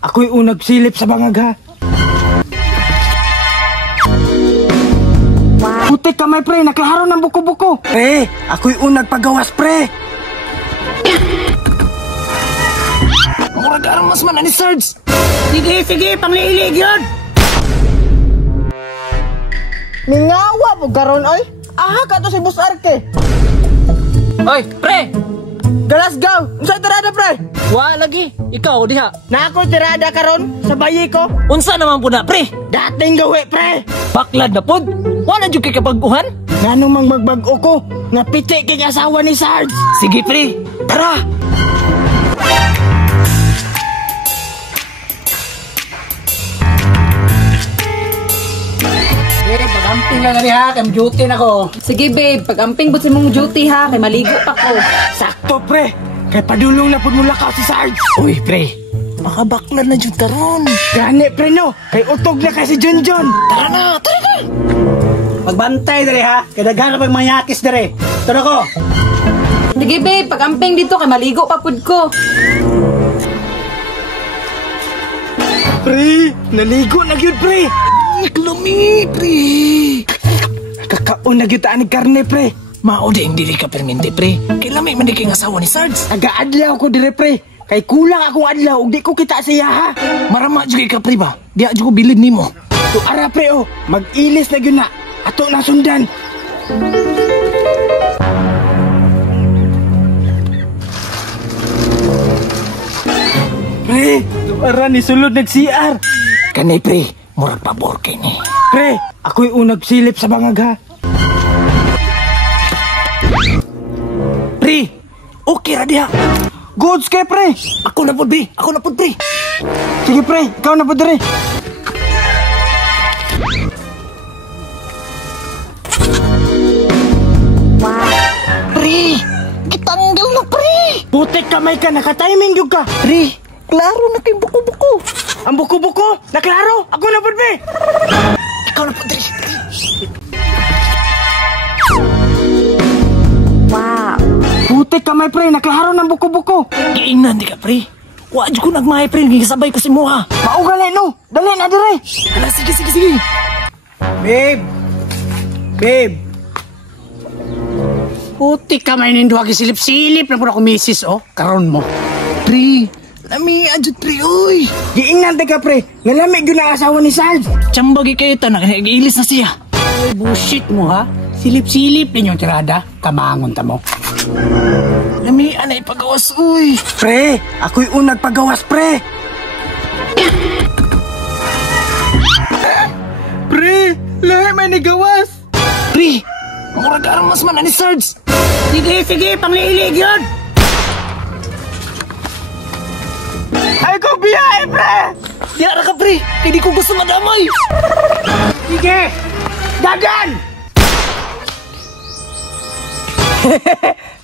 ako'y unag silip sa bangag ha. Putik kamay pre, naklaro ng buko-buko. Pre, ako'y unag pagawas pre. Murag armas man ani Sarge. Sige, panglilig yun. Ningawa po garon oy. Aha ka to si Boss Arke. Oy, pre! Galas gaw, unsa tirada pre? Wa lagi, ikaw diha. Na ako tirada karon sa bayi ko. Unsa naman po na, pre? Dating gawi pre. Baklad na pod. Wala jud kay kabaguhan. Ngano mang magbag-o ko, nga piti kay asawa ni Sarge. Sige, pre. Tara. Pag-amping lang rin ha, kay duty na ko. Sige babe, pag-amping butsi mong duty ha, kay maligo pa ko. Sakto pre, kay padulong na pud mula ka si Sarge. Uy, pre. Baka baklad na jud taron. Gani pre no, kay utog na kay si Junjun. Tara na, tara na. Magbantay dere ha, kay daghan na pag manyakis dere. Tara ko. Sige babe, pag-amping dito kay maligo pa pud ko. Pre, naligo na gyud pre. Lumi, pre. Kakaon na gyud ani karne pre. Mao ding dili ka permente, pre. Kay lami man di kay asawa ni Sarge. Aga-adlaw ko dire pre. Kay kulang akong adlaw ug di ko kita siya ha. Marama jud kay ka, pre ba? Di jud ko bilid nimo. So ara pre oh, mag-ilis na gyud na. Ato na sundan. Pre, ara ni sulod nag-CR. Kanay, pre. Murag pabor kay ni. Pre, ako'y unag silip sa bangag ha. Pre, okay ra diha. Goods kay pre. Ako na pod, pre. Ako na pod, pre. Sige pre, ikaw na po dire. Pre, kitanggal na, pre. Putik kamay ka, naka-timing yung ka. Pre, klaro na kay buko-buko. Ang buko-buko, naklaro. Ako na po pre. Ikaw na pod, pre. Putik kamay pre, naklaro ng buko-buko. Giingnan di ka, pre. Wa jud ko nagmahay, pre. Gisabay ko si Moha. Maugali no, dali na dire. Ala, sige. Babe. Putik ka may ninduha gisilip-silip na po na kumisis oh. Karon mo. Pre, lami ajud, pre, uy. Giingnan ka pre, nalamig yun ang asawa ni Sarge. Tsambagi kayo tanak, nag-iilis na siya. Ay, bullshit mo ha. Silip-silip ninyong tirada. Kamangon ta mo. Lami, anay pagawas, uy. Pre, ako'y unag pagawas pre. Pre, lahi may nigawas. Pre, murag armas man ani Sarge. Sige, panglilig yun. Ay ko biyahe pre. Yara ka, pre. Kaya di ko gusto madamay. Sige, dagan.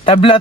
Tabla.